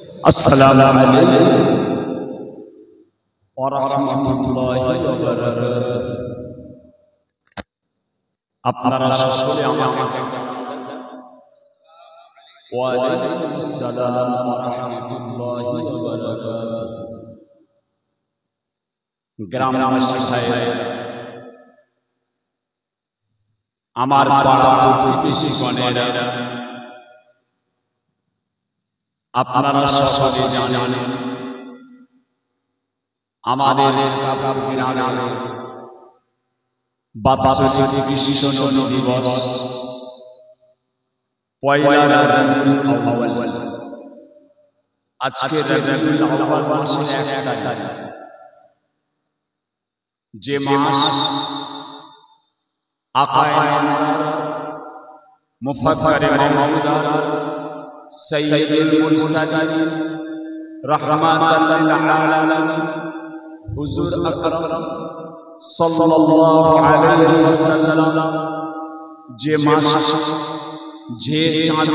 अस्सलामु अलैकुम व रहमतुल्लाहि व बाराकातुहू। আপনারা সকলে আমাকে ওয়া আলাইকুম আসসালাম ওয়া রাহমাতুল্লাহি ওয়া বারাকাতুহু। গ্রামবাসী ভাইরা, আমার পাড়া প্রতিবেশীগণেরা, আপনারা সকলে জানেন আমাদের কাকার গ্রামে বাৎসরিক বিশ্ব নদী দিবস পয়লা রবিউল আউয়াল, আজকে রবিউল আউয়াল মাসের 1 তারিখ, যে মাস আকায়ে মুফাক্কিরে মাওজুদা সাইয়্যিদুল মুরসালিন রাহমাতাল লিল আলামিন হুজুর আকরাম সাল্লাল্লাহু আলাইহি ওয়াসাল্লাম যে মাস, যে চাঁদ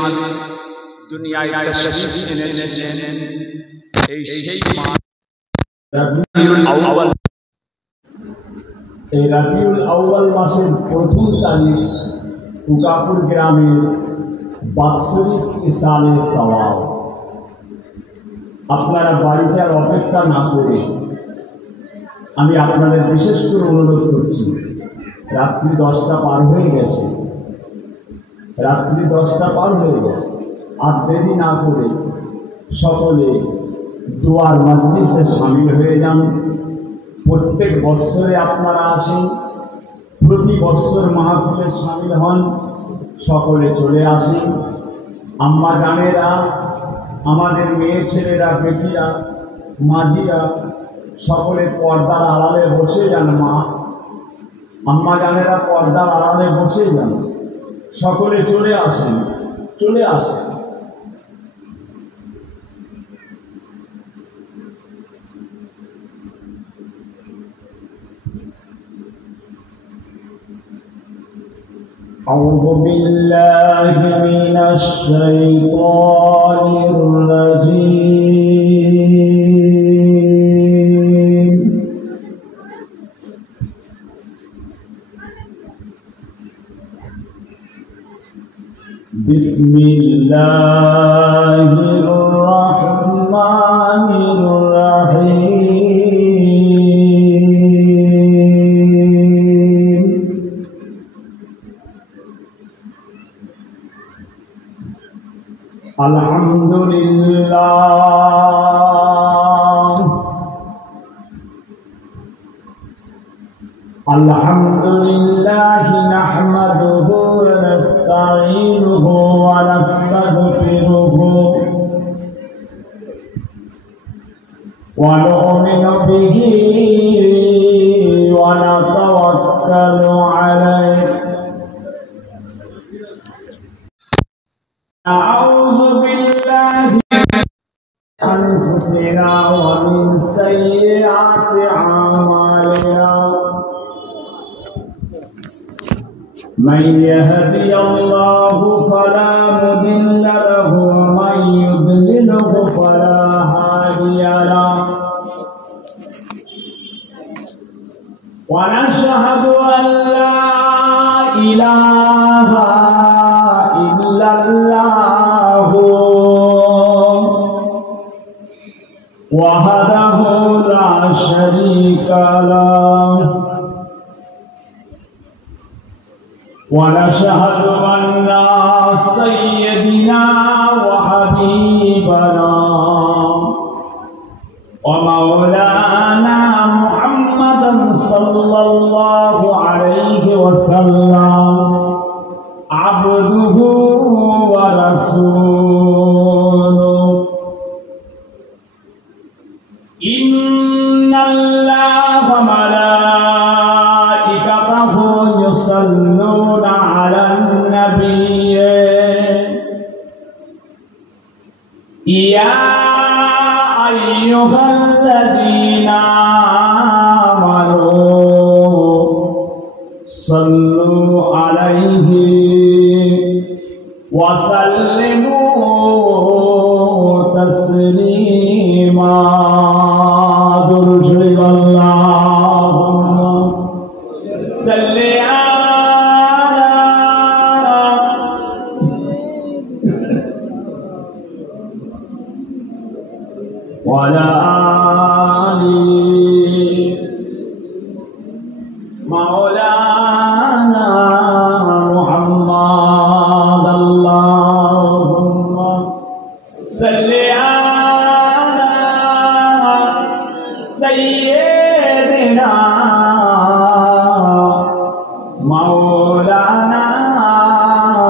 দুনিয়ায় তাশরীফ এনেছিলেন, এই সেই মাস রবিউল আউয়াল। এই রবিউল আউয়াল মাসের প্রথম তারিখ টুকাপুর গ্রামের বাৎসরিক ইসালে সওয়াব। আপনারা বাড়িতে আর অপেক্ষা না করে আমি আপনাদের বিশেষ করে অনুরোধ করছি, রাত্রি 10টা পার হয়ে গেছে, আর দেরি না করে সকলে দোয়ার মাজলিসে শামিল হয়ে যান। প্রত্যেক বৎসরে আপনারা আসেন, প্রতি বৎসর মাহফিলে শামিল হন, সকলে চলে আসেন। আম্মা জানেরা, আমাদের মেয়ে ছেলেরা, বেটিরা, মাঝিরা সকলে পর্দার আড়ালে বসে যান। আম্মা জানেরা পর্দার আড়ালে বসে যান, সকলে চলে আসেন। أعوذ بالله من الشيطان الرجيم. بسم الله الرحمن الرحيم. الحمد لله، الحمد لله نحمده ونستعينه ونستغفره ونؤمن به ونتوكل عليه. أعوذ بالله من أنفسنا ومن سيئات أعمالنا، من يهدي الله فلا مضل له ومن يضلله فلا هادي له. ونشهد أن لا إله إلا الله وحده لا شريك له. ونشهد أن سيدنا وحبيبنا ومولانا محمدا صلى الله عليه وسلم عبده ورسوله. إن الله وملائكته يصلون على النبي يا أيها الذين آمنوا صلوا عليه وسلموا تسلیما درود شریف اللہم صلی وعلى مولانا محمد اللهم صل على سيدنا مولانا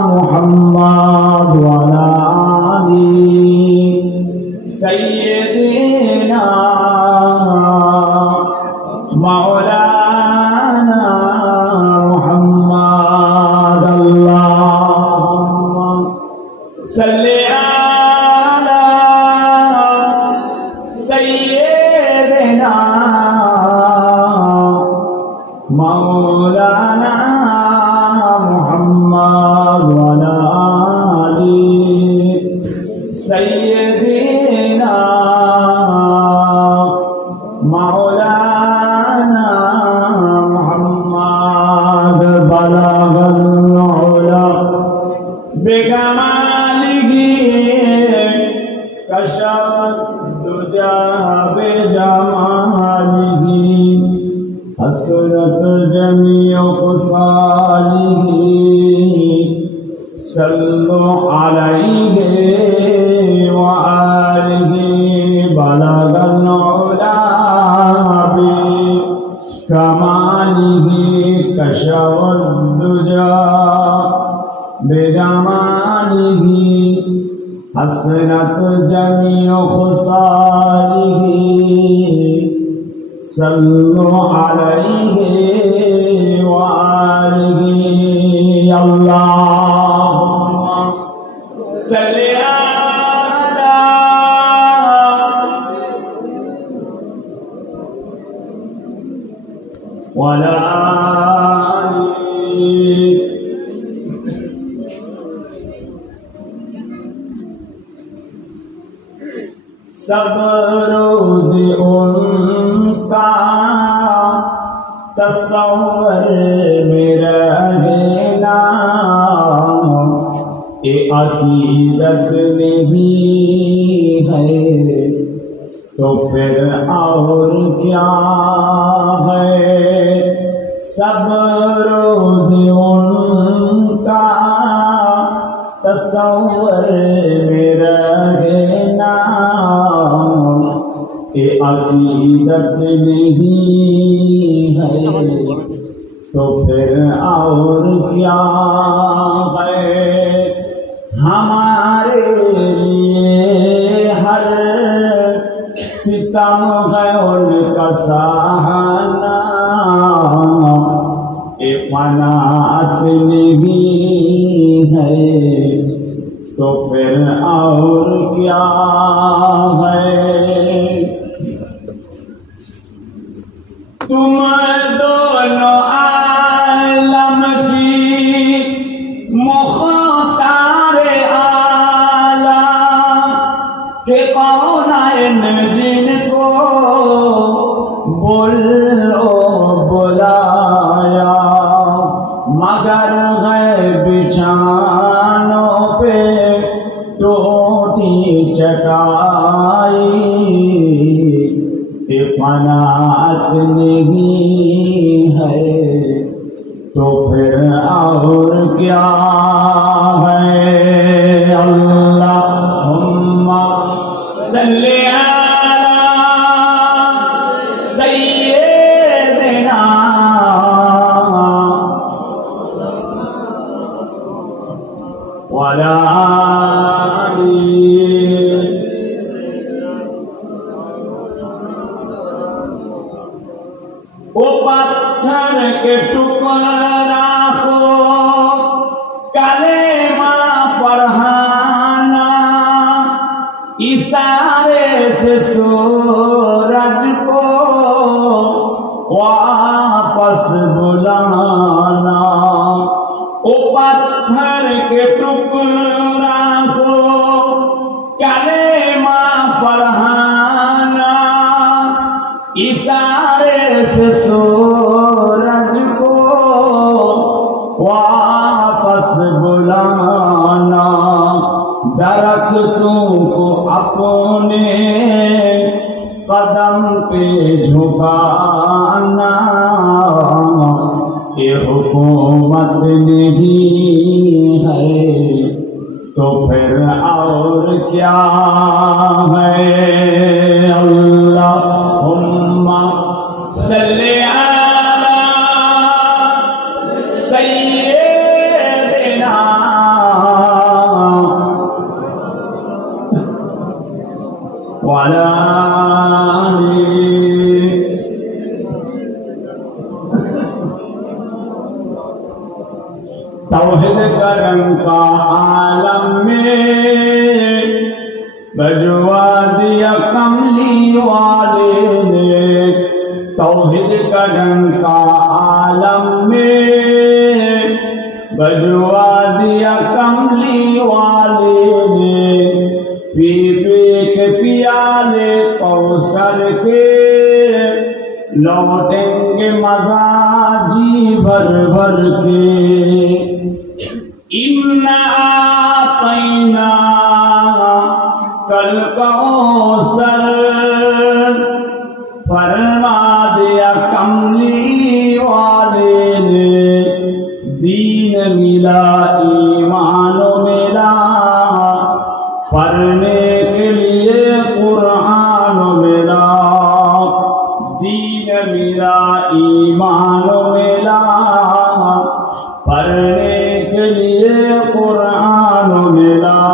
محمد وعلى سيدنا مولانا محمد اللهم صل على سيدنا مولانا محمد وعلى سيدنا مولانا محمد بلغ العلا بكماله كشف الدجى بجماله حسنت جميع خصاله صلوا عليه وآله بلغ العلا بكماله كشف الدجى بجماله حسنت جميع خصاله صلوا عليه وآله اللهم صل على وعلى سب روز ان کا تصور میں رہنا یہ عقیدت نہیں ہے تو پھر اور کیا ہے سب روز ان کا تصور میں رہنا یہ عقیدت نہیں ہے تو پھر اور کیا ہے ہمارے لیے ہر ستم ہے ان کا سہانا یہ قناعت نہیں ہے تو پھر اور کیا ہے تم دونوں عالم کی مختار عالم کہ کونین جن کو بولو بلایا مگر غیب بچھانوں پہ ٹوٹی چٹائی قناعت نہیں ہے تو پھر اور کیا ہے اللہم صلی علی سیدنا وعلی وہ پتھر کے ٹکڑا کو کلمہ پڑھانا اشارے سے سورج کو واپس بلانا وہ پتھر کے ٹکڑا کو کلمہ جیسے سورج کو واپس بلانا، درختوں کو اپنے قدم پہ جھکانا، یہ حکومت نہیں ہے تو پھر اور کیا ہے؟ اللہم صلی علی سیدنا وعلی توحید کرم کا عالم میں بجوا دیا کملی والے نے، توحید کرم کا عالم میں بجوا دیا کملی والے نے، پی پی کے پیالے کوثر کے لوٹیں گے مزہ جی بھر بھر کے، اعطینا کل کوثر فرما دیا کملی والے نے، دین ملا ایمان ملا پڑھنے کے لیے قرآن ملا، دین ملا ایمان ملا پڑھنے کے لیے قرآن ملا،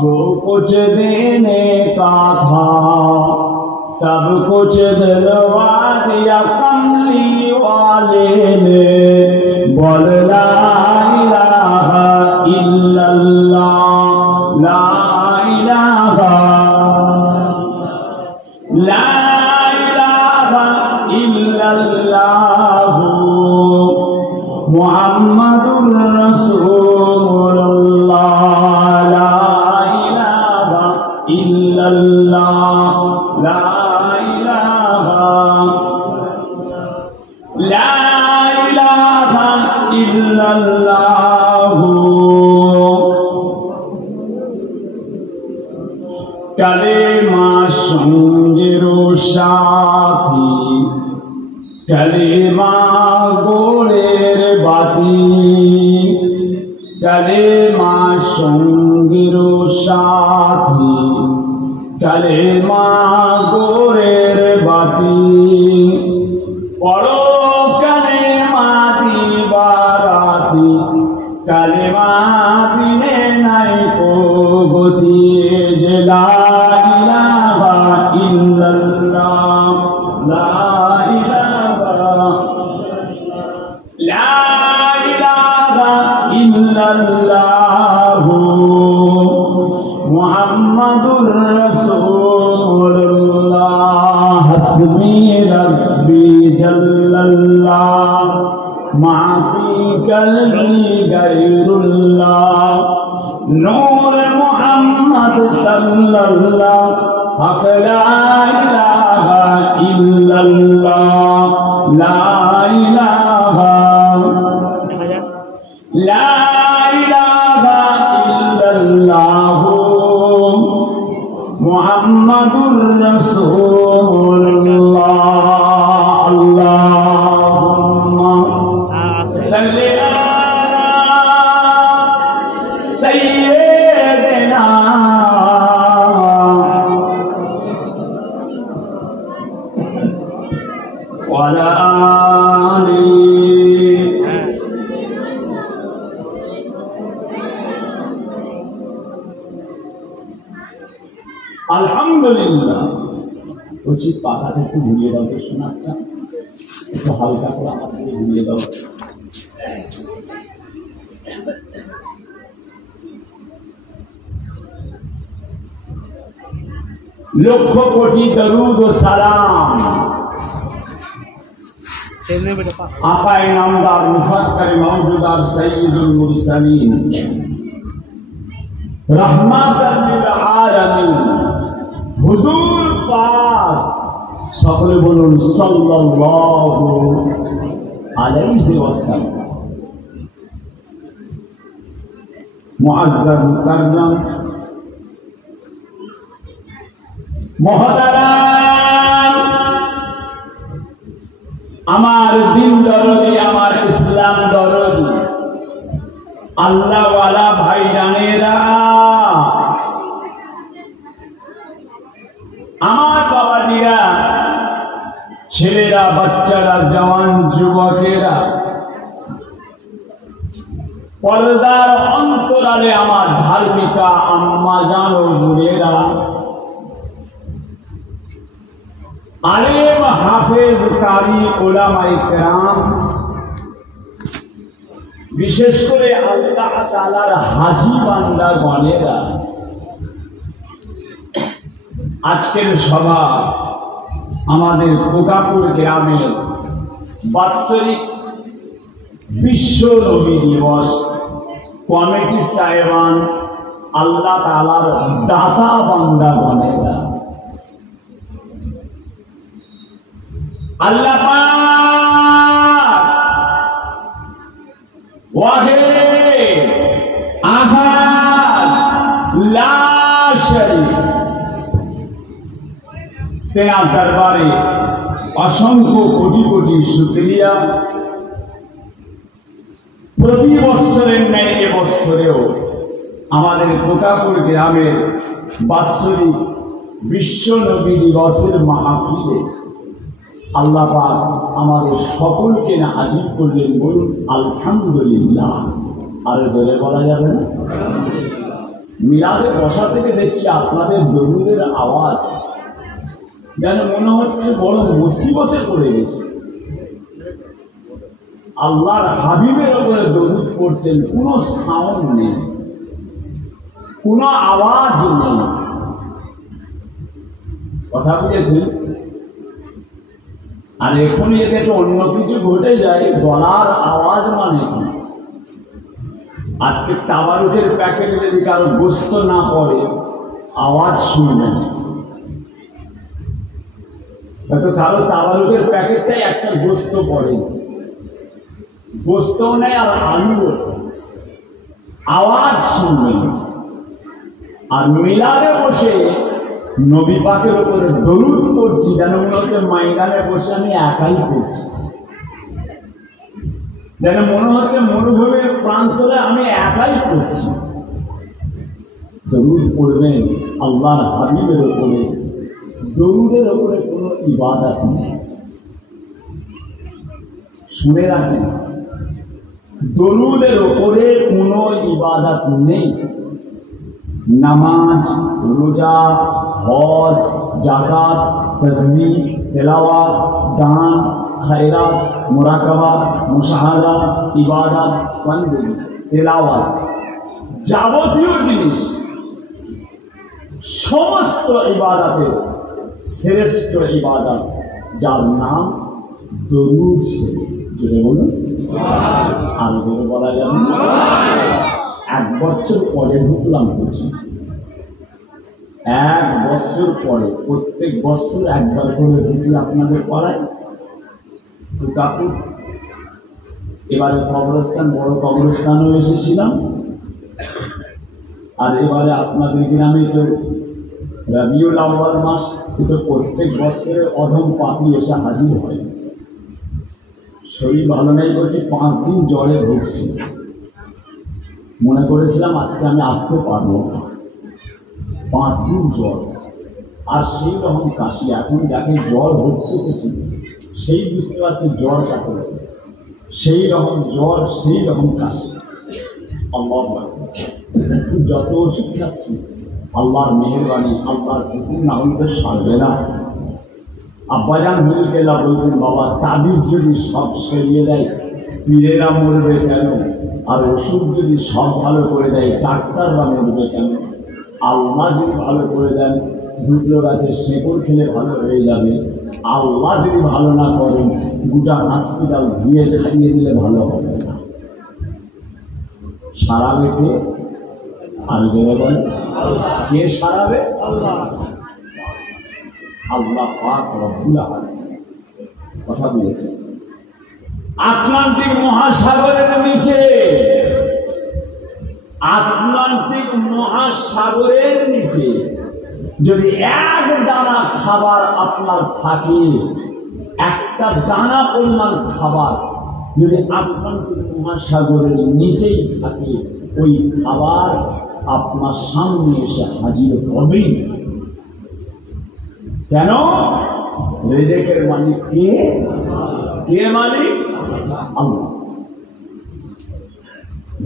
جو کچھ دینے کا تھا سب کچھ دلوا دیا کملی والے نے، بول لا الہ الا اللہ، لا الہ لا الہ الا اللہ محمد رسول اللہ، لا الہ الا اللہ، لا الہ لا الہ الا اللہ، کلمہ سنگرو ساتھی کلمہ গোলের বাতি, কালেমা সঙ্গীরও সাথী, কালেমা গোলের বাতি, পড়ো কালেমা দিবারাতি, কালেমা বিনে নাই কো গতি, যে লা ইলাহা ইল্লাল্লাহ, লা ইলাহা ইল্লাল্লাহ মুহাম্মাদুর রাসূলুল্লাহ, হাসবি রাব্বি জাল্লাল্লাহ, মা ফি কলবি গায়রুল্লাহ, নূর মুহাম্মদ সাল্লাল্লাহ, হক লা ইলাহা ইল্লাল্লাহ, লা ইলাহা লা ইলাহা ইল্লাল্লাহ মুহাম্মাদুর রাসূলুল্লাহ, আল্লাহুম্মা সাল্লি আলা সাইয়্যিদিনা ওয়া আলা আলহামদুলিল্লাহ। বলছি পাতাটা একটু ঘুরিয়ে দাও তো, শোনাচ্ছা একটু হালকা করে আমার থেকে ঘুরিয়ে দাও। লক্ষ কোটি দরুদ ও সালাম আকা ইনামদার মুফাক্কির মওজুদার সাইয়্যিদুল মুরসালিন রহমাতাল লিল আলামিন হুজুর পাক সকলে বলুন সাল্লাল্লাহু আলাইহি ওয়াসাল্লাম। মুআজ্জাজ মুকাররম মুহতারাম, আমার দিন দরদি, আমার ইসলাম দরদি আল্লাহওয়ালা ভাইরানেরা, আমার বাবাজিরা, ছেলেরা, বাচ্চারা, জওয়ান যুবকেরা, পর্দার অন্তরালে আমার ধার্মিকা আম্মা জান ও বোনেরা, আলেম হাফেজ কারি উলামায়ে কেরাম, বিশেষ করে আল্লাহ তাআলার হাজী বান্দা গণেরা, আজকের সভা আমাদের কোকাপুর গ্রামের বাৎসরিক বিশ্ব নবী দিবস কমিটি সাহেবান, আল্লাহ তাআলার দাতা বান্দা গণেরা, আল্লাহ পাক ওয়াহিদ আহাদ লা শরীক, তেনার দরবারে অসংখ্য কোটি কোটি শুকরিয়া। প্রতি বৎসরের ন্যায় এবৎসরেও আমাদের কোকাপুর গ্রামের বাৎসরিক বিশ্ব নবী দিবসের মাহফিলে আল্লাহ পাক আমাদের সকলকে না হাজির করলেন। বলুন আলহামদুলিল্লাহ। আরো জোরে বলা যাবে না? মিলাদে বসা থেকে দেখছি আপনাদের দরুদের আওয়াজ যেন মনে হচ্ছে বড় মুসিবতে পড়ে গেছে। আল্লাহর হাবিবের উপরে দরুদ পড়ছেন, কোনো সাউন্ড নেই, কোনো আওয়াজ নেই। কথা বুঝেছেন? আর এখন যদি একটু অন্য কিছু ঘটে যায়, গলার আওয়াজ মানে কি? আজকে তাবারুকের প্যাকেটে যদি কারো গোস্ত না পড়ে, আওয়াজ শুনবেন। হয়তো কারো তাবারুকের প্যাকেটটাই একটা গোস্ত পড়ে, গোস্তও নেই আর আলুও, আওয়াজ শুনবেন। আর মিলাদে বসে নবী পাকের উপরে দরুদ করছি, যেন মনে হচ্ছে ময়দানে বসে আমি একাই করছি, যেন মনে হচ্ছে মরুভূমির প্রান্তরে আমি একাই করছি। দরুদ পড়বেন আল্লাহর হাবিবের উপরে। দরুদের উপরে কোনো ইবাদত নেই, শুনে রাখেন, দরুদের উপরে কোনো ইবাদত নেই। নামাজ, রোজা, হজ, যাকাত, তাসবিহ, তেলাওয়াত, দান, খায়রাত, মুরাকাবা, মুশাহাদা, ইবাদত, বন্দী, তেলাওয়াত, যাবতীয় জিনিস, সমস্ত ইবাদতের শ্রেষ্ঠ ইবাদত, যার নাম দরুদ। জোরে বলুন, আর জোরে বলা যাবে। 1 বছর পরে ঢুকলাম করছি, 1 বছর পরে, প্রত্যেক বছর একবার করে ঢুকি আপনাদের পড়ায় কাপুর। এবারে কবরস্থান, বড় কবরস্থানেও এসেছিলাম। আর এবারে আপনাদের গ্রামে তো রবিউল আউয়াল মাস, কিন্তু প্রত্যেক বছরে অধম পাপি এসে হাজির হয়। শরীর ভালো নেই বলছি, 5 দিন জ্বরে ভুগছি। মনে করেছিলাম আজকে আমি আসতে পারবো না, 5 দিন জ্বর, আর সেই রকম কাশি। এখন যাকে জ্বর হচ্ছে কিছু, সেই বুঝতে পারছে জ্বর কাকে, সেই রকম জ্বর, সেই রকম কাশি। আল্লাহ যত ওষুধ খাচ্ছি, আল্লাহর মেহেরবানি, আল্লাহর হুকুম না হলে সারবে না। আব্বাজান হুজুরকেল্লা বলতেন, বাবা তাবিজ যদি সব সরিয়ে দেয়, পীরেরা মরবে কেন? আর ওষুধ যদি সব ভালো করে দেয়, ডাক্তাররা মরবে কেন? আল্লাহ যদি ভালো করে দেন, দুটো গাছের শেকড় খেলে ভালো হয়ে যাবে। আল্লাহ যদি ভালো না করেন, গোটা হসপিটাল ধুয়ে খাইয়ে দিলে ভালো হবে না। সারাবে কে? আর জোরে বলেন, কে সারাবে? আল্লাহ। আল্লাহ পাক রব্বুল আলামিন কথা বলেছেন। আটলান্টিক মহাসাগরের নিচে, আটলান্টিক মহাসাগরের নিচে যদি এক দানা খাবার আপনার থাকে, একটা দানা পরিমাণ খাবার যদি আটলান্টিক মহাসাগরের নিচেই থাকে, ওই খাবার আপনার সামনে এসে হাজির হবেই। কেন? রিজিকের মালিক কে? কে মালিক? আল্লাহ।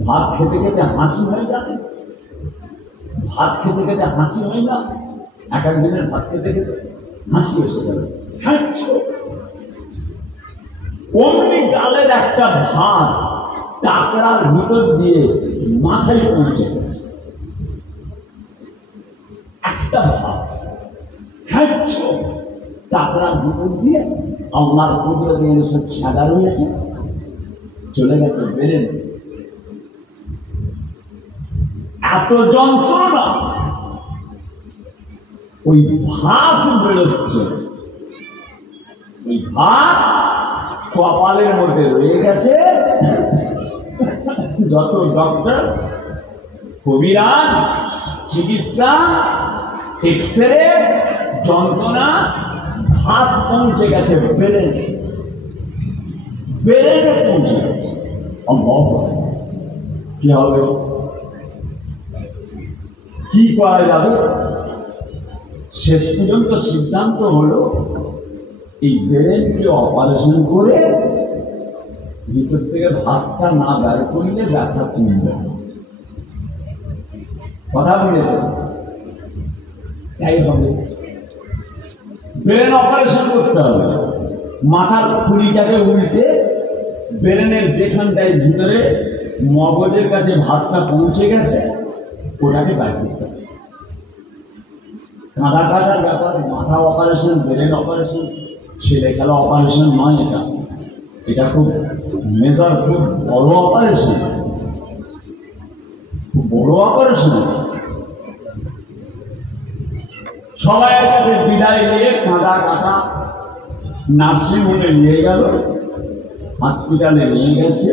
ভাত খেতে খেতে হাসি হয়ে যাবে, ভাত খেতে খেতে হাসি হয় না? এক একদিনের ভাত খেতে খেতে হাসি এসে যাবে, অমনি গালের একটা ভাত টাকরার ভিতর দিয়ে মাথায় পৌঁছে গেছে। একটা ভাত টাকরার ভিতর দিয়ে আল্লাহর কুদরত দিয়ে এসে ছাদা রয়েছে, চলে গেছে বেরেন। এত যন্ত্রণা, ওই ভাত বেরোচ্ছে, ওই ভাত কপালের মধ্যে রয়ে গেছে। যত ডক্টর, কবিরাজ, চিকিৎসা, এক্সরে, যন্ত্রণা, ভাত পৌঁছে গেছে বেরেনে, বেরেনে পৌঁছে গেছে। কি হবে? কি করা যাবে? শেষ পর্যন্ত সিদ্ধান্ত হলো এই ব্রেনকে অপারেশন করে ভিতর থেকে ভাতটা না বের করলে ব্যথা কমবে। কথা বলেছে, তাই হবে। ব্রেন অপারেশন করতে হবে, মাথার খুলিটাকে উল্টে ব্রেনের যেখানটায় ভিতরে মগজের কাছে ভাতটা পৌঁছে গেছে ওটাকে বের করতে হবে। কাঁদা কাটার ব্যাপার, মাথা অপারেশন, ব্রেন অপারেশন ছেলে খেলা অপারেশন নয়। এটা এটা খুব মেজর, খুব বড় অপারেশন, খুব বড় অপারেশন। সবাইয়ের কাছে বিদায় নিয়ে কাঁদা কাটা নার্সিংহোমে নিয়ে গেল, হসপিটালে নিয়ে গেছে,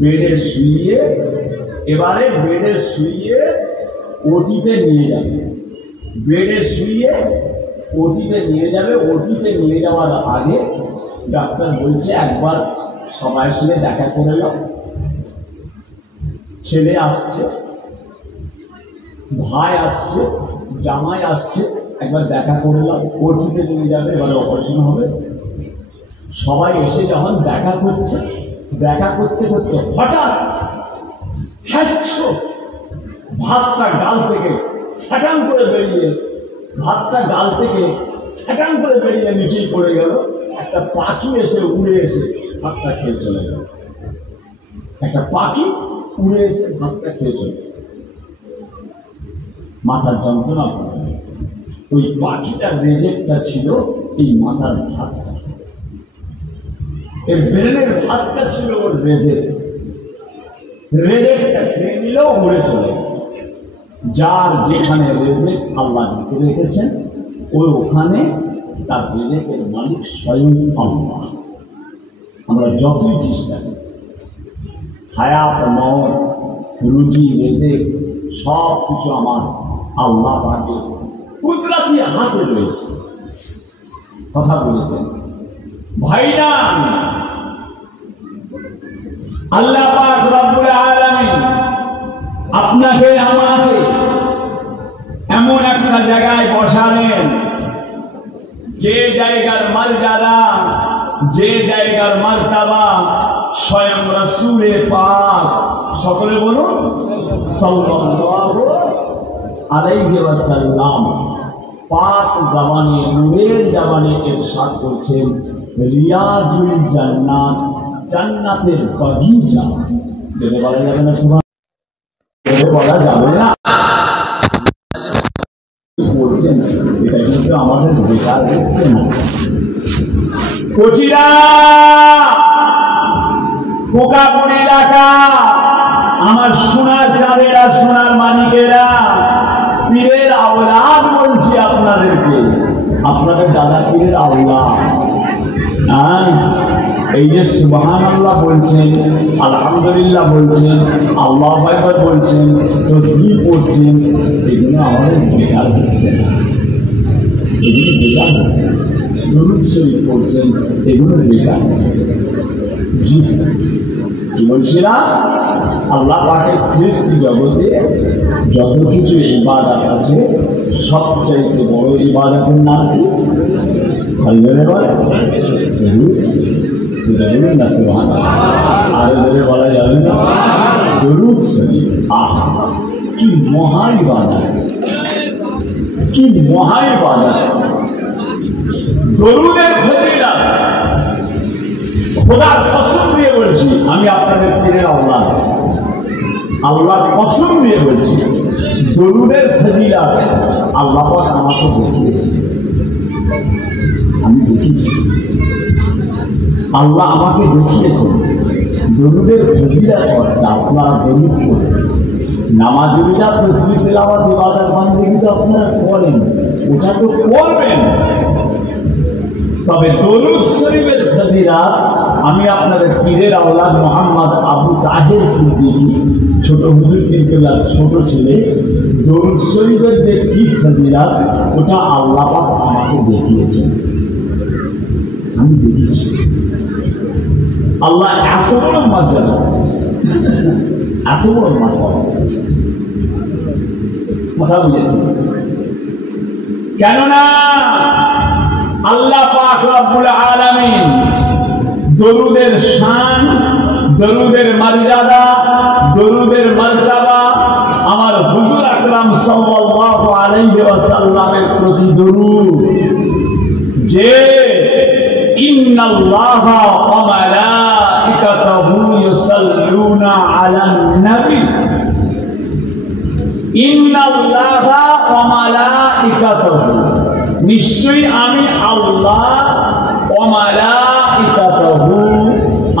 বেডে শুইয়ে, এবারে বেডে শুইয়ে ওটিতে নিয়ে যাবে, বেডে শুইয়ে ওটিতে নিয়ে যাবে। ওটিতে নিয়ে যাওয়ার আগে ডাক্তার বলছে একবার সবাই সাথে দেখা করে নাও। ছেলে আসছে, ভাই আসছে, জামাই আসছে, একবার দেখা করে নাও। ওটিতে নিয়ে যাবে, এবারে অপারেশন হবে। সবাই এসে যখন দেখা করছে, দেখা করতে করতে হঠাৎ ভাতটা গাল থেকে স্যাটান করে বেরিয়ে, ভাতটা গাল থেকে স্যাটান করে বেরিয়ে নিচেই পড়ে গেল। একটা পাখি এসে উড়ে এসে ভাতটা খেয়ে চলে গেল। একটা পাখি উড়ে এসে ভাতটা খেয়ে চলে গেল। মাথার যন্ত্রণা করে, ওই পাখিটার রেজেক্টটা ছিল এই মাথার ভাতটা, এর ব্রেনের ভাতটা ছিল ওর রেজেক্ট। রেজেক্টটা খেয়ে নিলেও উড়ে চলে গেল। যার যেখানে রেজেক্ট আল্লাহ লিখে রেখেছেন, ওই ওখানে তার রেজেক্টের মালিক স্বয়ং আল্লাহ। আমরা যতই চেষ্টা করি, হায়াত, মত, রুজি, রেজেক্ট সব কিছু আমার আল্লাহ পাকের কুদরতি হাতে রয়েছে। কথা বলেছেন ভাইরা, আল্লাহ পাক রব্বুল আলামিন আপনাকে আমাকে এমন একটা জায়গায় বসালেন, যে জায়গার মর্যাদা, যে জায়গার মার্তাবা স্বয়ং রাসূলে পাক, সকলে বলুন সাল্লাল্লাহু আলাইহি ওয়াসাল্লাম, পাক জবানে, নূরের জবানে ইরশাদ করছেন, রিয়াজুল জান্নাত, জান্নাতের বাগিচা। দেখে বলা যাবে না, সুবহান বলা যাবে না, বলছেন এটা কিন্তু আমাদের বেকার হচ্ছে না। কচিরা পোকাপুরি এলাকা, আমার সোনার চাঁদেরা, সোনার মানিকেরা, পীরের আওলাদ বলছি আপনাদেরকে, আপনাদের দাদা পীরের আল্লাহ। এই যে সুবহানাল্লাহ বলছেন, আলহামদুলিল্লাহ বলছেন, আল্লাহু আকবার বলছেন, তাসবিহ পড়ছেন, এগুলো আমাদের বেকার হচ্ছে না, এগুলো বেকার হচ্ছে। দরুদ শরীফ পড়ছেন, এগুলো বেকার। জি কি বলছিলাম, আল্লাহ পাকের সৃষ্টি জগতে যত কিছু ইবাদত আছে সবচাইতে বড় ইবাদতের নাম কি? আরো ধরে বলা যাবে না, দরুদ শরীফ। আহ কি মহা ইবাদত, কি মহা ইবাদত। দরুদের ফজিলত খোদার কসম দিয়ে বলছি, আমি আপনাদের পীরের আওলাদ, আল্লাহর কসম দিয়ে বলছি, দরুদের ফজিলত আল্লাহ পাক আমাকে দেখিয়েছে, আমি দেখেছি, আল্লাহ আমাকে দেখিয়েছেন। দরুদের ফজিলত করতে আপনারা দরুদ করেন, নামাজীরা তাসবিহ তিলাওয়াত ইবাদত বান্দেগি তো আপনারা করেন, ওটা তো করবেন, তবে দরুদ শরীফের ফজিলত আমি আপনাদের পীরের আওলাদ মোহাম্মদ আবু তাহের সিদ্দিকী, ছোট হুজুর পীরকেল্লার ছোট ছেলে, দরুদ শরীফের যে কি ফজিলত ওটা আল্লাহ পাক আমাকে দেখিয়েছেন, আমি দেখেছি। আল্লাহ এত বড় মর্যাদা দিয়েছে, এত বড় মর্যাদা দিয়েছে, কথা বুঝেছি। কেননা আল্লাহ পাক রব্বুল আলামিন দরুদের শান, দরুদের মর্যাদা, দরুদের মর্যাদা আমার হুজুর আকরাম সাল্লাল্লাহু আলাইহি ওয়াসাল্লামের প্রতি দরুদ, যে ইন্নাল্লাহা ওয়া মালাইকাতাহু ইউসাল্লুনা আলান নবী, ইন্নাল্লাহা ওয়া মালাইকাতাহু, নিশ্চয়ই আমি আল্লাহ, ওয়া মালাইকাতাহু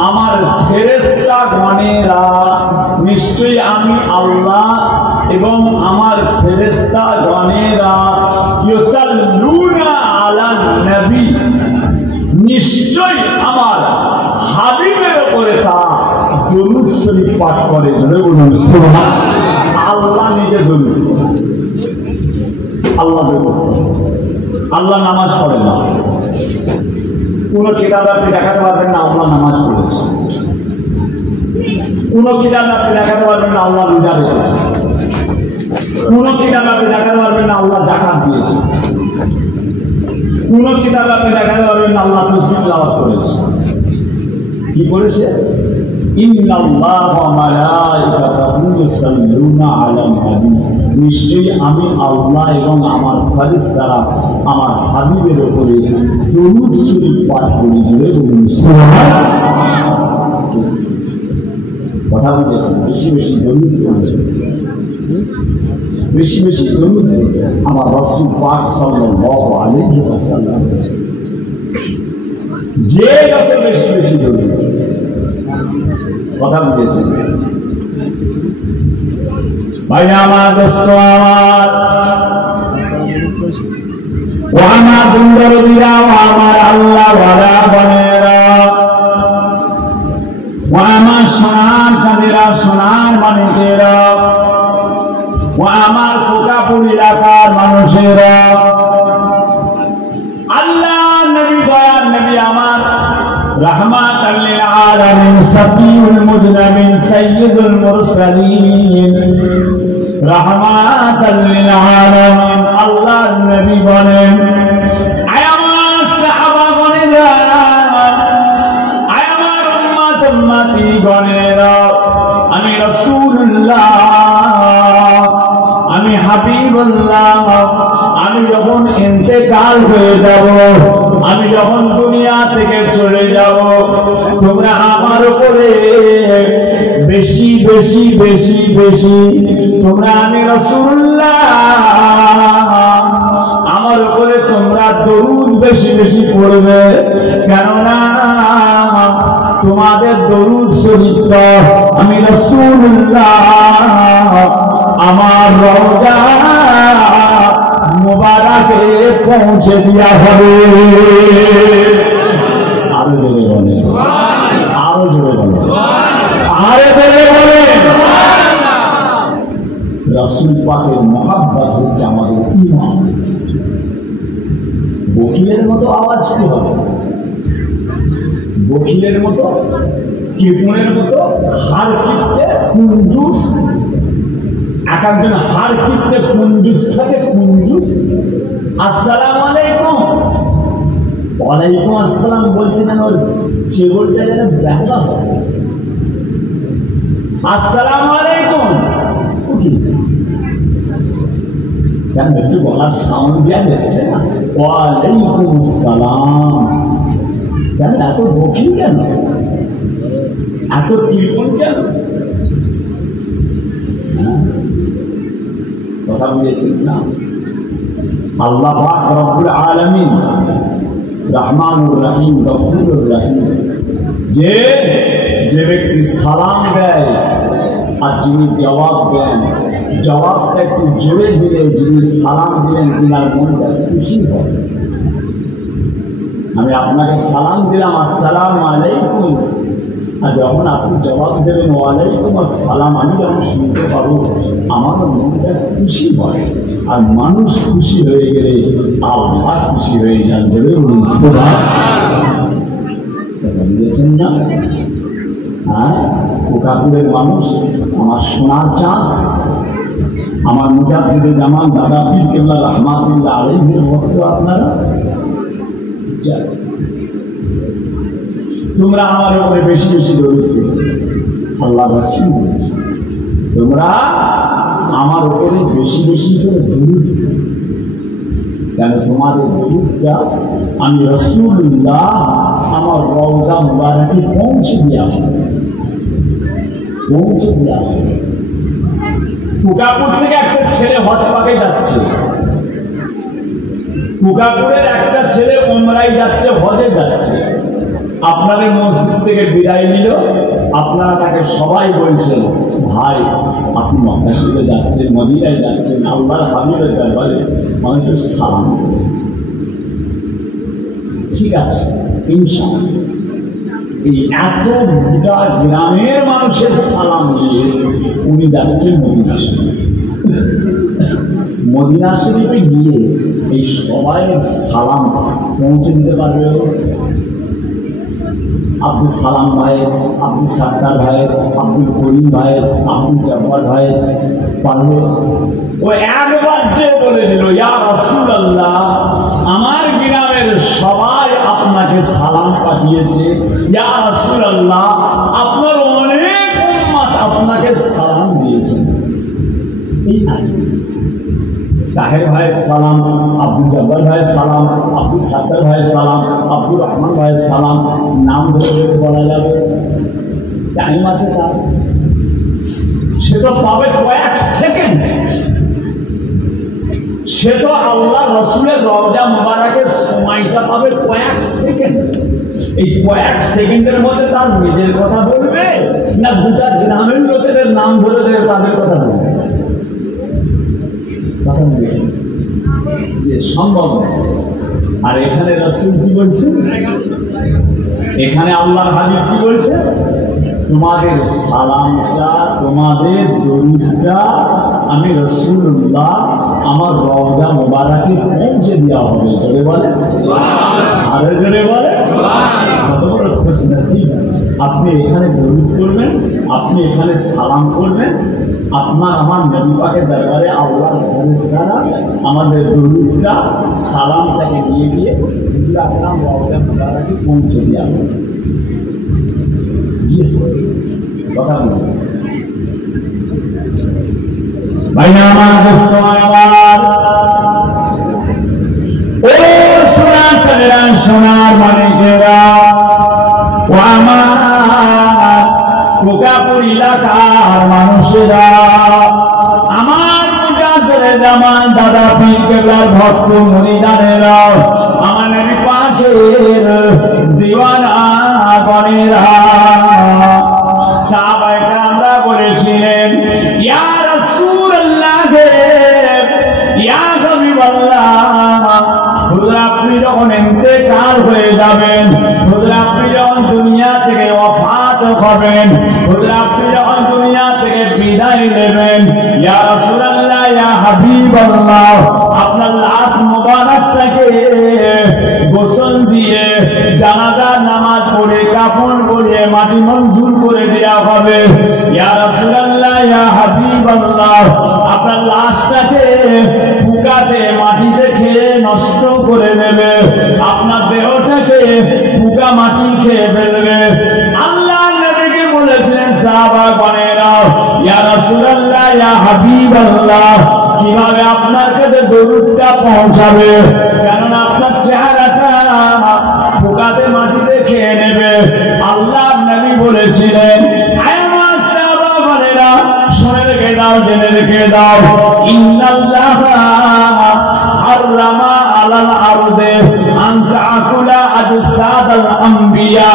আমার ফেরেশতা গণেরা, নিশ্চয়ই আমি আল্লাহ এবং আমার ফেরেশতা গণেরা, ইউসাল্লুনা আলান নবী, নিশ্চয়ই আমার হাবিবের উপরে তা দরুদ শরীফ পাঠ করে। জোরে বলুন সুবহানাল্লাহ। আল্লাহ নিজে দরুদ, আল্লাহ দরুদ, আল্লাহ নামাজ পড়ে না, কোন কিতাব আপনি দেখাতে পারবেন না আল্লাহ নামাজ পড়েছে, কোন কিতাব আপনি দেখাতে পারবেন না আল্লাহ রোজা রেখেছে, কোন কিতাব আপনি দেখাতে পারবেন না আল্লাহ যাকাত দিয়েছে, কোন কিতাব আপনি দেখাতে পারবেন না আল্লাহ তাসবিহ তিলাওয়াত করেছে। কি করেছে? ইন্নাল্লাহা ওয়া মালাইকাতাহু ইউসাল্লুনা আলান নবী, নিশ্চয়ই আমি আল্লাহ এবং আমার ফেরেশতারা আমার হাবিবের উপরে দরুদ শরীফ পাঠ করি। জোরে বলুন সুবহানাল্লাহ। কথা বলেছেন, বেশি বেশি দরুদ পড়ুন, বেশি বেশি দরুদ আমার রাসূল পাক সাল্লাল্লাহু আলাইহি ওয়াসাল্লাম, যে যত বেশি বেশি দরুদ, কথা বুঝেছেন ভাই আমার, দোস্ত আমার, ও আমার বন্ধুরা, ও আমার আল্লাহ ওয়ালা বনেরা, ও আমার সোনার চাঁদেরা, সোনার মানিকেরা, ও আমার কোকাপুর এলাকার মানুষেরা, আল্লাহ নবী, দয়ার নবী আমার রাহমাতাল লিল আলামিন, সাফিউল মুজনাবিন, সাইয়্যিদুল মুরসালিন, রাহমাতাল লিল আলামিন আল্লাহর নবী বলেন, আয় আমার সাহাবা গণেরা, আয় আমার উম্মত উম্মতি গণেরা, আমি রাসূলুল্লাহ, আমি হাবিবুল্লাহ, আমি যখন ইন্তেকাল হয়ে যাব, আমি যখন দুনিয়া থেকে চলে যাব, তোমরা আমার উপরে বেশি বেশি বেশি বেশি, তোমরা আমি রাসূলুল্লাহ, আমার উপরে তোমরা দরুদ বেশি বেশি পড়বে, কেননা তোমাদের দরুদ শরীফ আমি রাসূলুল্লাহ আমার রওজা মোবারকে পৌঁছে দেওয়া হবে। আরো জোরে বলে, আরো জোরে বলে, আরো জোরে বলে। রাসূল পাকের মহব্বত হচ্ছে আমাদের ঈমান। বকিলের মতো আওয়াজ কি হবে? বকিলের মতো, কীর্তনের মতো হাড় চিপতে কুঞ্জুস, এক একজন হাড় চিপতে কুঞ্জুস থাকে। কুঞ্জুস আসসালামু আলাইকুম, ওয়ালাইকুম আসসালাম বলতে যেন ওর চেগলটা যেন ব্যথা হয়। আসসালামু আলাইকুম কেন একটু গলার সাউন্ড দেওয়া যাচ্ছে না? ওয়ালাইকুম আসসালাম কেন? এত বকিল কেন? এত কীর্তন কেন? কথা বলেছেন না? আল্লাহ পাক রব্বুল আলামিন রহমানুর রহিম গফুরুর রহিম, যে ব্যক্তি সালাম দেয় আর যিনি জবাব দেন, জবাবটা একটু জোরে দিলে, যিনি সালাম দিলেন তিনার মনটা খুশি হয়। আমি আপনাকে সালাম দিলাম আসসালামু আলাইকুম, আর যখন আপনি জবাব দেবেন ওয়ালাইকুম আসসালাম, আমি যখন শুনতে পাবো আমার মনটা খুশি হয়। আর মানুষ খুশি হয়ে গেলে আল্লাহ খুশি হয়ে যান। দেবে বলুন বুঝেছেন না? হ্যাঁ, কোকাপুরের মানুষ আমার সোনার চাঁদ, আমার মুজাদ্দিদে জামান দাদা পীর কেবলা রাহমাতুল্লাহ আলাইহির ভক্ত আপনারা। তোমরা আমার উপরে বেশি বেশি দরুদ পড়ো। আল্লাহ রাসূল বলেছে তোমরা আমার উপরে বেশি বেশি করে দরুদ পড়ো। কেন? তোমাদের দরুদটা আমি রাসূলুল্লাহ আমার রওজা মুবারকে পৌঁছে দেওয়া হবে, পৌঁছে দেওয়া হবে। কুকাপুর থেকে একটা ছেলে হজ পাকে যাচ্ছে, কুকাপুরের একটা ছেলে উমরায় যাচ্ছে, হজে যাচ্ছে। আপনাদের মসজিদ থেকে বিদায় নিল, আপনারা তাকে সবাই বলছেন ভাই আপনি মক্কা শরীফে যাচ্ছেন, মদিনায় যাচ্ছেন, আল্লাহর হাবিবের দরবারে মানুষের সালাম। ঠিক আছে, ইনশাআল্লাহ এই এত গোটা গ্রামের মানুষের সালাম নিয়ে উনি যাচ্ছেন মদিনা শরীফ। মদিনা শরীফে গিয়ে এই সবাই সালাম পৌঁছে দিতে পারবে? আব্দুল সালাম ভাই, আব্দুল সাত্তার ভাই, আব্দুল করিম ভাই, আব্দুল জব্বার ভাই পারবে? ও একবার যে বলে দিল ইয়া রাসূলুল্লাহ আমার গ্রামের সবাই আপনাকে সালাম পাঠিয়েছে, ইয়া রাসূলুল্লাহ আপনার অনেক উম্মত আপনাকে সালাম দিয়েছে। এই তাহের ভাইয়ের সালাম, আব্দুল জব্বার ভাইয়ের সালাম, আব্দুল সাত্তার ভাইয়ের সালাম, আব্দুর রহমান ভাইয়ের সালাম, নাম ধরে ধরে বলা যাবে? টাইম আছে তার, সে তো পাবে কয়েক সেকেন্ড। সে তো আল্লাহ রসুলের রওজা মুবারকের সময়টা পাবে কয়েক সেকেন্ড। এই কয়েক সেকেন্ডের মধ্যে তার নিজের কথা বলবে না গোটা গ্রামের লোকেদের নাম ধরে ধরে তাদের কথা বলবে? কথা বলছেন যে সম্ভব নয়। আর এখানে রাসূল কি বলছে? এখানে আল্লাহর হাবিব কি বলছে? তোমাদের সালামটা, তোমাদের দরুদটা আমি রাসূলুল্লাহ আমার রওজা মুবারকে পৌঁছে দেওয়া হবে। জোরে বলে, আরে জোরে বলে। কত বড় খুশনসিব! আপনি এখানে দরুদ করবেন, আপনি এখানে সালাম করবেন, আপনার আমার নবী পাকের দরবারে আল্লাহর ফেরেশতারা আমাদের দরুদটা সালামটাকে নিয়ে গিয়ে হুজুর আকরাম রওজা মুবারকে পৌঁছে দেওয়া হবে। জি কথা বলছি ভাইয়া আমার, দোস্ত আমার, ও সোনার ছেলেরা, সোনার মানিকেরা, ও আমার কোকাপুর এলাকার মানুষেরা, আমার মুজাদ্দিদ জামান দাদা পীর কেবলার ভক্ত মুরিদানেরা, আমার নবী পাকের দিওয়ানা গণেরা, সাহাবায়ে কেরামরা বলেছিলেন ইয়া রাসূলুল্লাহ, ইয়া হাবিবাল্লাহ, হুজুর আপনি যখন ইন্তেকাল হয়ে যাবেন, হুজুর আপনি যখন দুনিয়া থেকে ওয়াফাত হবেন, হুজুর আপনি যখন দুনিয়া থেকে বিদায় নেবেন, ইয়া রাসূলুল্লাহ ইয়া হাবিবাল্লাহ, আপনার লাশ মুবারকটাকে গোসল দিয়ে জানাজার নামাজ পড়ে কাফন পরিয়ে মাটি মঞ্জুর করে দেওয়া হবে। ইয়া রাসূলুল্লাহ ইয়া হাবিবাল্লাহ, আপনার লাশটাকে পুকাতে মাটিতে খেয়ে নষ্ট করে দেবে, আপনার দেহটাকে পুকা মাটি খেয়ে ফেলবে। আল্লাহ নবীকে বলেছেন সাহাবাগণেরা, ইয়া রাসূলুল্লাহ ইয়া হাবিবাল্লাহ, কিভাবে আপনার কাছে দরুদটা পৌঁছাবে, কারণ আপনার চেহারাটা পোকাতে মাটিতে খেয়ে নেবে। আল্লাহ নবী বলেছিলেন, আমার সাহাবাগণেরা শুনে রেখে দাও, জেনে রেখে দাও, ইন্নাল্লাহা হারামা আলাল আরদে আন তাকুলা আজসাদাল আম্বিয়া।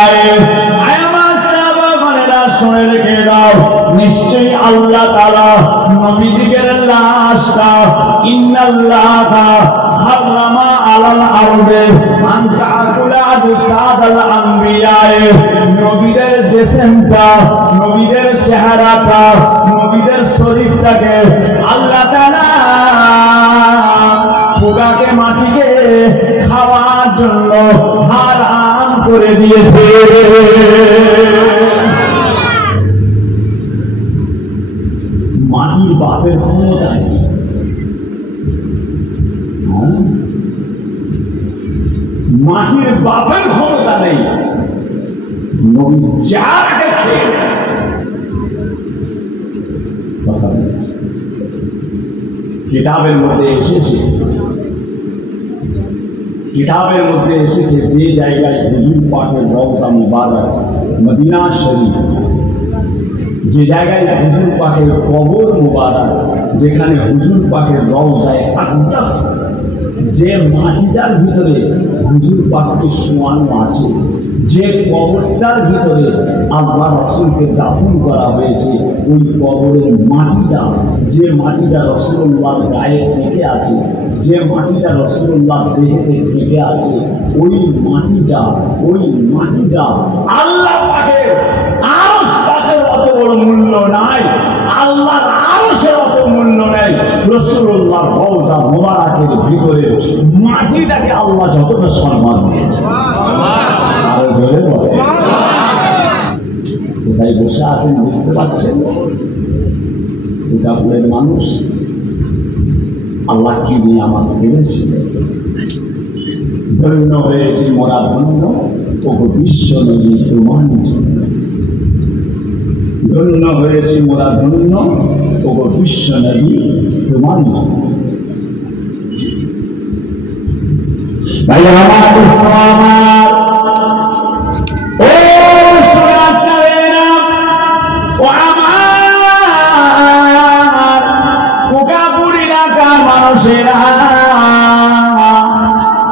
আমার সাহাবাগণেরা শুনে রেখে দাও, নিশ্চয়ই আল্লাহ তাআলা নবীদের লাশটা, ইন্নাল্লাহা হারামা আলাল আরদে আন তাকুলা আজসাদাল আম্বিয়া। নবীদের জিসমটা, নবীদের চেহারাটা, নবীদের শরীরটাকে আল্লাহ তাআলা পোকাকে মাটিকে খাওয়ার জন্য হারাম করে দিয়েছে। মাটির বাপের ক্ষমতা নেই, মাটির বাপের ক্ষমতা নেই, নবী যাকে খেয়ে কথা বলেছে। কিতাবের মধ্যে এসেছে, কিতাবের মধ্যে এসেছে যে জায়গায় হুজুর পাকের রওজা মুবারক মদিনা শরীফ, যে জায়গায় হুজুর পাকের কবর মুবারক, যেখানে হুজুর পাকের রওজায়ে আকদাস, যে মাটিটার ভিতরে হুজুর পাককে শোয়ানো আছে, যে কবরটার ভিতরে আল্লাহ রাসূলকে দাফন করা হয়েছে, ওই কবরের মাটিটা, যে মাটিটা রাসূলুল্লাহর গায়ে থেকে আছে, যে মাটিটা রাসূলুল্লাহর দেহেতে থেকে আছে, ওই মাটিটা আল্লাহ পাকের আরশ পাকের অত বড় মূল্য নাই, আল্লাহর আরশের অত মূল্য নেই। রাসূলুল্লাহর রওজা মুবারকের ভিতরে মাটিটাকে আল্লাহ যতটা সম্মান দিয়েছে, আরো জোরে বলে। কোথায় বসে আছেন বুঝতে পারছেন? কাবুলের মানুষ আল্লাহ কি নিয়ে আমাকে দিয়েছিল। ধন্য হয়েছে মোরা ধন্য, ওগো বিশ্ব নদী তোমার জন্য। ধন্য হয়েছে মোরা ধন্য, ওগো বিশ্ব নদী তোমার জন্য। ভাই আমার ইসলাম, ও সোনাচারেরা, ও আমার কোকাপুর এলাকার মানুষেরা,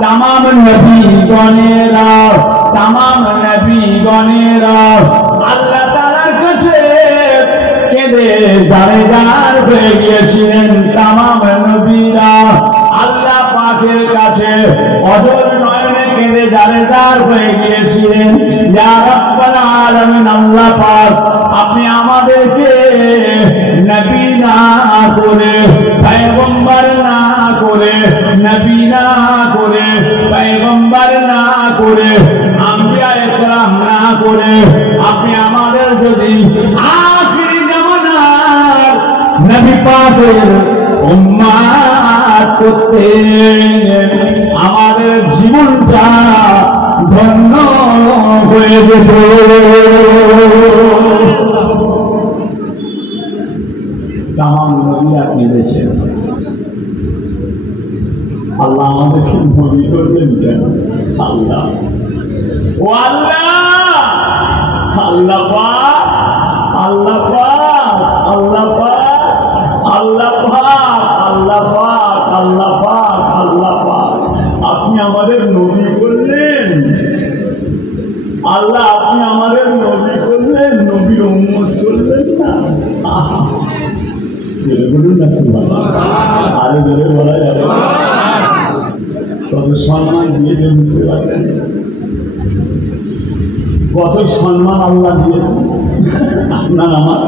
তামাম নবীগণেরা, তামাম নবীগণেরা আল্লাহ তাআলার কাছে কেঁদে জারেদার হয়ে গিয়েছিলেন। তামাম নবীরা আল্লাহ পাকের কাছে অঝোর নয়নে কেঁদে জারেদার হয়ে গিয়েছিলেন। ইয়া রাব্বাল আলামিন, আল্লাহ পাক আপনি আমাদেরকে নবী না করে, পয়গম্বর না করে, নবী না করে, পয়গম্বর না করে, আম্বিয়া ইকরাম না করে, আপনি আমাদের যদি আখির জামানার নবী পাকের উম্মত করতে, আমাদের জীবনটা ধন্য হয়ে যেত। তামাম নবীরা কেঁদেছেন, আল্লাহ আমাদেরকে নবী করবেন কেন? আল্লাহ, ও আল্লাহ, আল্লাহ পাক, আল্লাহ পাক, আল্লাহ পাক, আল্লাহ পাক, আল্লাহ পাক, আল্লাহ পাক, আল্লাহ পাক, আপনি আমাদের নবী করলেন। আল্লাহ আপনি আমাদের নবী করলেন, নবীর উম্মত করলেন না। বলুন না, আরো জোরে বলা যাবে। কত সম্মান দিয়েছে বুঝতে পারছি, কত সম্মান আল্লাহ দিয়েছে আপনার আমার।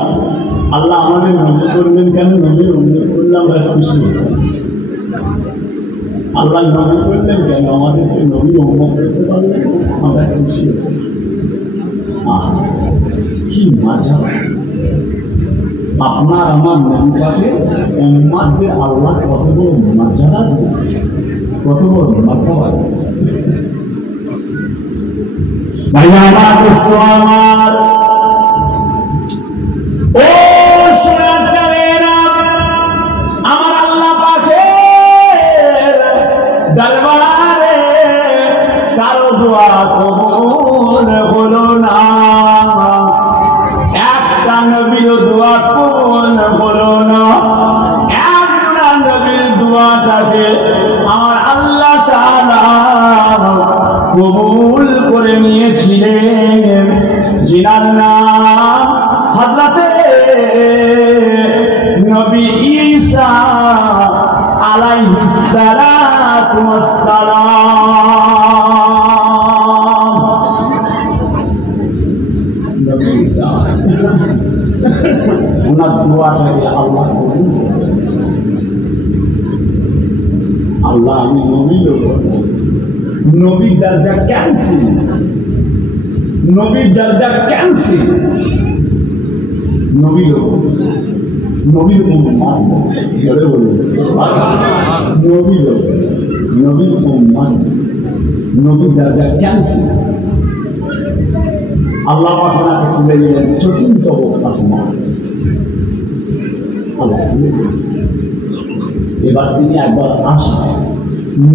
আল্লাহ আমাদের নবী করলেন কেন? নবীর উন্নত করলে আমরা খুশি। আল্লাহ নবী করলেন কেন? আমাদেরকে নবী উন্নত করতে পারলেন, আমরা খুশি। কি মজা! আপনার আমার নবীকে উম্মতকে আল্লাহ কত বড় মর্যাদা দিয়েছে, কত বড় মর্যাদা দিয়েছে। ভাই আমার, দোস্ত আমার, ও সোনার চাঁদেরা, আমার আল্লাহ পাকের দরবারে কারো দোয়া কবুল হলো না, একটা নবীর দোয়া কবুল হলো না। একটা নবীর দোয়াটাকে আমার আল্লাহ তাআলা কবুল করে নিয়েছিলেন, যিনার নাম হযরতে নবী ঈসা আলাইহিস সালাতু ওয়াস সালাম। নবী ঈসা ওনার দোয়াটাকে আল্লাহ কবুল করেন। আল্লাহ আমি নবী লোক, নবীর দরজা ক্যান্সেল, নবীর দরজা ক্যান্সেল। নবী লোক, নবীর উম্মত, জোরে বলুন নবী লোক, নবীর উম্মত, নবীর দরজা ক্যান্সেল। আল্লাহ আপনাকে তুলে দিলেন চতুর্থ আসমান। আল্লাহ তুলে দিয়েছে। এবার তিনি একবার আসেন,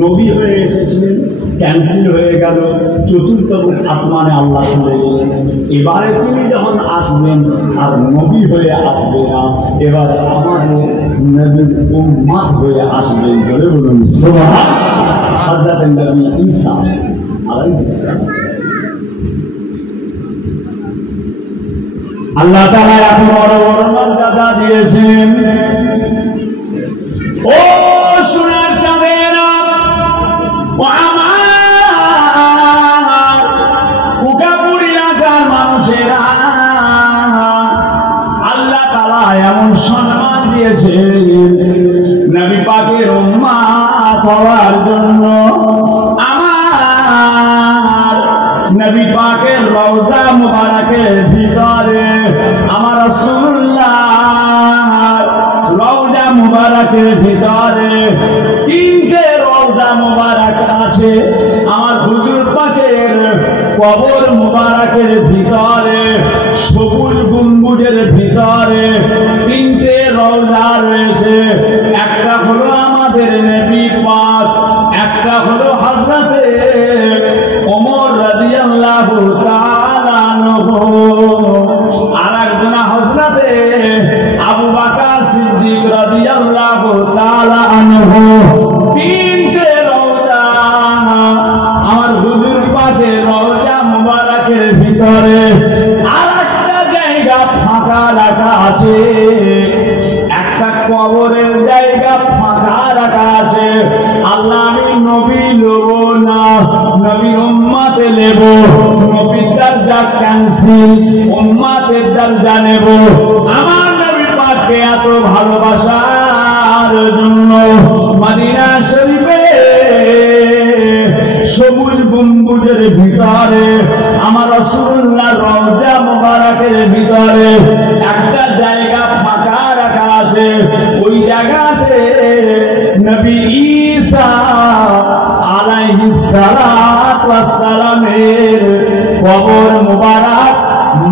নবী হয়ে এসেছিলেন, ক্যান্সেল হয়ে গেল, চতুর্থ আসমানে আল্লাহ তুলে দিলেন। এবারে তিনি যখন আসবেন আর নবী হয়ে আসবে না, এবারে আমাদের নবীর উম্মত হয়ে আসবেন। বলে বলুন সুবহানাল্লাহ। হযরত নবী ঈসা আলাইহিস সালাম। আল্লাহ তাআলা এত বড় বড় মর্যাদা দিয়েছেন। ও সোনার চাঁদেরা, ও আমার উকাপুরিয়াকার মানুষেরা, আল্লাহ তাআলা এমন সম্মান দিয়েছেন নবী পাকের উম্মত হওয়ার জন্য। আমার নবী পাকের রওজা মুবারকের ভিতরে আমার রাসূলুল্লাহ রওজা মুবারকের ভিতরে তিনটে রওজা মুবারক আছে। আমার হুজুর পাকের কবর মুবারকের ভিতরে সবুজ গম্বুজের ভিতরে তিনটে রওজা রয়েছে। একটা হলো আমাদের নবী পাক, একটা হলো হযরতে ওমর রাদিয়াল্লাহু তাআলা আনহু, আরেকজন হযরতে আবু বকর সিদ্দিক রাদিয়াল্লাহু তাআলা আনহু। তিনটে রওজা আমার হুজুর পাকের রওজা মুবারকের ভিতরে। আরেকটা জায়গা ফাঁকা রাখা আছে, একটা কবরের জায়গা ফাঁকা রাখা আছে। আল্লাহ আমি নবী লব না, নবীর উম্মতে নেব। নবীর দরজা ক্যান্সেল, উম্মতের দরজা নেব। আমার নবী পাককে এত ভালোবাসার জন্য মদিনা শরীফে সবুজ গম্বুজের ভিতরে আমার রাসূলুল্লাহ রওজা মুবারকের ভিতরে একটা জায়গা ফাঁকা রাখা আছে। ওই জায়গাতে নবী ঈসা আলাইহিস সালাতু ওয়াস সালামের কবর মুবারক,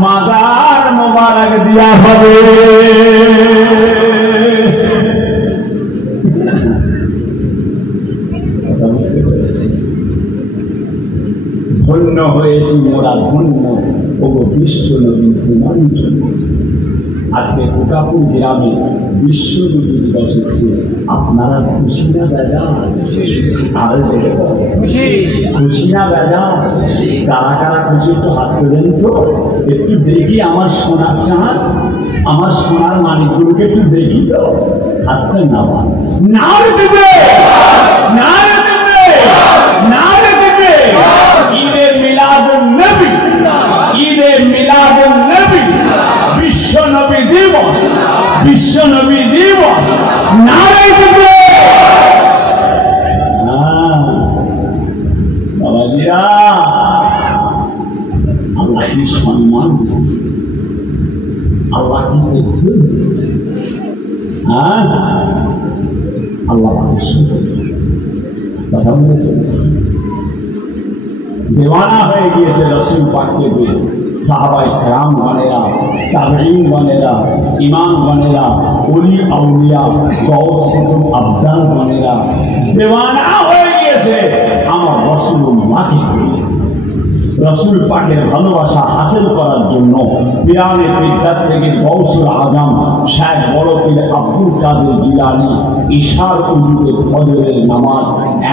মাজার মুবারক দেয়া হবে। ধন্য হয়েছি মোরা, ধন্য ও বিশ্ব নবী তোমার জন্য। আজকে কোকাপুর গ্রামে বিশ্ব নবী দিবস হচ্ছে। আপনারা খুশি না বেজা? আর খুশি না বেজা? কারা কারা খুশি একটু হাত তোলেন তো, একটু দেখি। আমার সোনার চাঁদ, আমার সোনার মানিকগুলোকে একটু দেখি তো, হাতটা নামা। না দেবে, না দেবে। হ্যাঁ আল্লাহ কথা বলেছেন দেওয়ানা হয়ে গিয়েছে রসুল পাককে দিয়ে সাহাবায়ে কেরাম বনেরা তাবেঈন বনেরা ইমাম বনেরা ওলি আউলিয়া গওস কুতুব আবদাল বনেরা দেওয়ানা হয়ে গিয়েছে আমার রাসূলুল্লাহকে রসুল পাকের ভালোবাসা হাসিল করার জন্য পিরানে পিরদাস থেকে গৌসুল আজম শায়েখ বড় পীর আব্দুল কাদের জিলানী ইশার উজুতে ফজরের নামাজ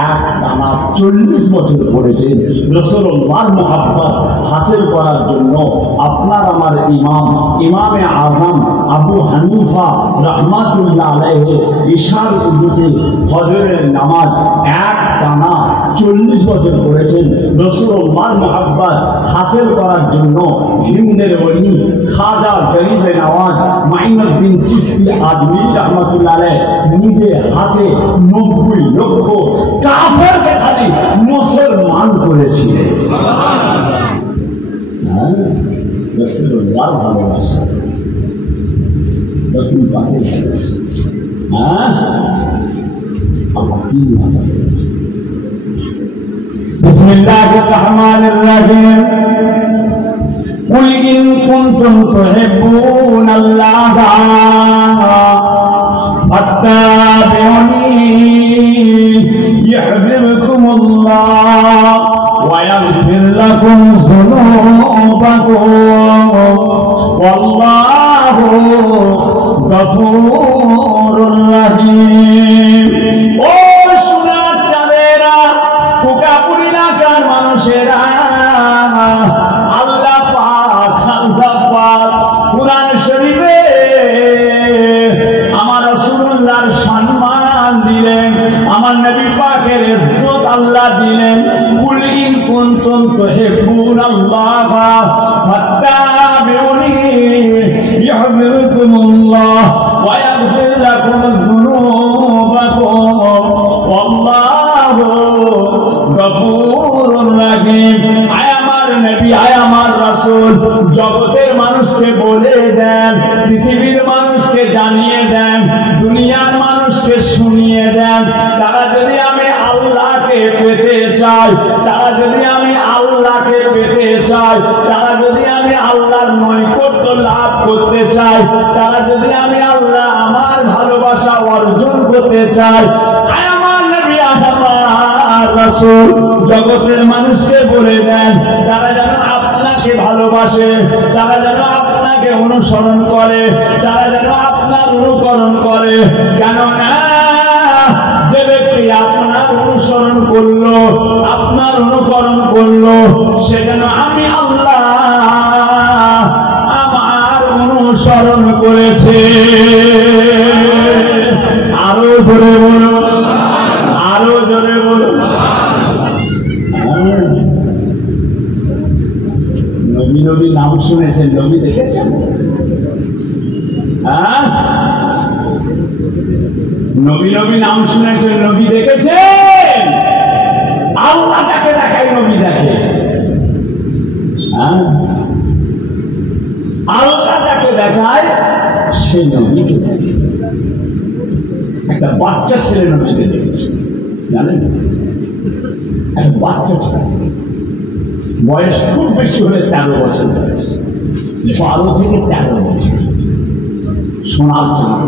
এক টানা 40 বছর পড়েছে রাসূলুল্লাহর মুহাব্বত হাসিল করার জন্য আপনার আমার ইমামে আজম আবু হানিফা রাহমাতুল্লাহ আলাইহি ইশার উজুতে ফজরের নামাজ এক টানা 40 বছর পড়েছেন রাসূলুল্লাহর মুহাব্বত হাসিল করার জন্য হিন্দের ওলি খাজা গরিবে নওয়াজ মাইনুদ্দিন চিশতি আজমিরি রাহমাতুল্লাহ আলাইহি নিজে হাতে 90 লক্ষ কাফেরকে খালি মুসলমান করেছিলেন। রাসূলুল্লাহর ভালোবাসা রাসূল পাকের ভালোবাসা আল্লাহ কি ভালোবাসা। بسم الله الرحمن الرحيم قل إن كنتم تحبون الله فاتبعوني يحببكم الله ويغفر لكم ذنوبكم والله غفور رحيم। মানুষেরা আল্লাহ পাক কুরআন শরীফে আমার রাসূলুল্লাহর সম্মান দিলেন, আমার নবী পাকের ইজ্জত আল্লাহ দিলেন। কুল ইন কুনতুম তুহিব্বুনাল্লাহ ফাত্তাবিউনি ইউহিব্বুকুমুল্লাহ ওয়া ইয়াগফির লাকুম যুনুবাকুম ওয়াল্লাহু গফুরুর রহিম। আয় আমার নবী, আয় আমার রাসূল, জগতের মানুষকে বলে দেন, পৃথিবীর মানুষকে জানিয়ে দেন, দুনিয়ার মানুষকে শুনিয়ে দেন, তারা যদি আমি আল্লাহকে পেতে চাই, তারা যদি আমি আল্লাহকে পেতে চাই, তারা যদি আমি আল্লাহর নৈকট্য লাভ করতে চাই, তারা যদি আমি আল্লাহ আমার ভালোবাসা অর্জন করতে চাই, আয় আমার নবী, আয় আমার রাসূল, জগতের মানুষকে বলে দেন তারা যেন আপনাকে ভালোবাসে, তারা যেন আপনাকে অনুসরণ করে, তারা যেন আপনার অনুকরণ করে। কেননা যে ব্যক্তি আপনার অনুসরণ করলো, আপনার অনুকরণ করলো, সে যেন আমি আল্লাহ আমার অনুসরণ করেছে। আরো জোরে বলো, আরো জোরে বলো। নবী নবী নাম শুনেছেন, নবী দেখেছেন? নবী নবী নাম শুনেছেন, নবী দেখেছেন? আল্লাহ তাকে দেখায়, নবী দেখে। আল্লাহ তাকে দেখায়, সেই নবীকে দেখে। একটা বাচ্চা ছেলে নবীকে দেখেছে, জানেন? একটা বাচ্চা ছেলে, বয়স খুব বেশি হলে 13 বছর বয়স, 12 থেকে 13 বছর, সোনার চাঁদ,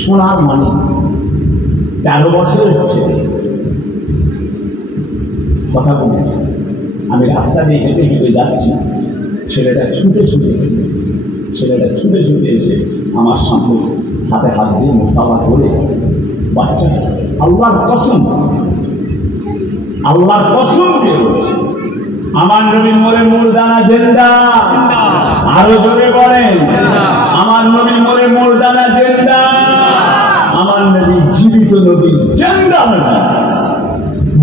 সোনার মানে 13 বছরের ছেলে কথা বলেছে। আমি রাস্তা দিয়ে হেঁটে হেঁটে যাচ্ছি, ছেলেটা ছুটে ছুটে এসে আমার সামনে হাতে হাত দিয়ে মুসাফা করে বাচ্চা, আল্লাহর কসম, আল্লাহর কসম দিয়ে বলছে, আমার নবী মরে মুলদানা জিন্দা। আরো জোরে বলেন, আমার নবী মরে মুলদানা জিন্দা। আমার নবী জীবিত নবী, জিন্দা নবী,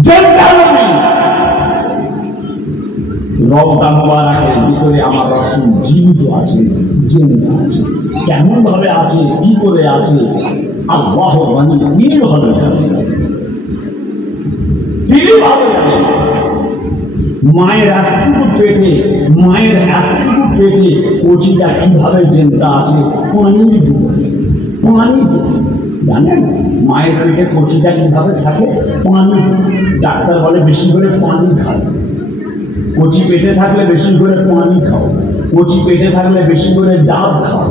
জিন্দা নবী। রওজা মুবারাকের ভিতরে আমার রাসূল জীবিত আছে, জিন্দা আছে। কেমন ভাবে আছে, কি করে আছে, আল্লাহ জানে, তিনি ভালো জানেন, তিনি ভালো জানেন। মায়ের এতটুকু পেটে কচিটা কিভাবে জেনটা আছে পানির ভিতরে। জানেন মায়ের পেটে কচিটা কিভাবে থাকে? পানি। ডাক্তার বলে বেশি করে পানি খাও, কচি পেটে থাকলে বেশি করে পানি খাও, কচি পেটে থাকলে বেশি করে ডাব খাও।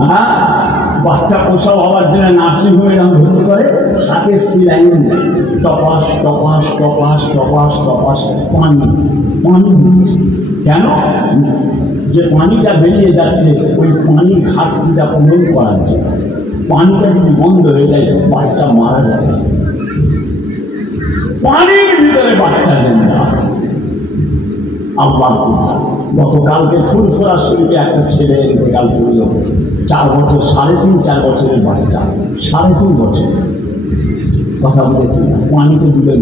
হ্যাঁ, বাচ্চা প্রসব হওয়ার জন্য নার্সিংহোমে এরকম ভর্তি করে, হাতে সিলাইন দেয়, toppers toppers toppers toppers toppers পানি দিচ্ছে। কেন? যে পানিটা বেরিয়ে যাচ্ছে ওই পানির ঘাটতিটা পূরণ করার জন্য। পানিটা যদি বন্ধ হয়ে যায় বাচ্চা মারা যাবে। পানির ভিতরে বাচ্চা জেন্দা। আল্লাহ গতকালকে ফুরফুরা শরীফে একটা ছেলে ইন্তেকাল করল, 4 বছর, 3.5-4 বছরের বাচ্চা, 3.5 বছর। কথা বলেছি, পানিতে ডুবে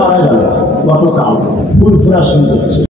মারা গেল, গতকাল ফুরফুরা শরীফে।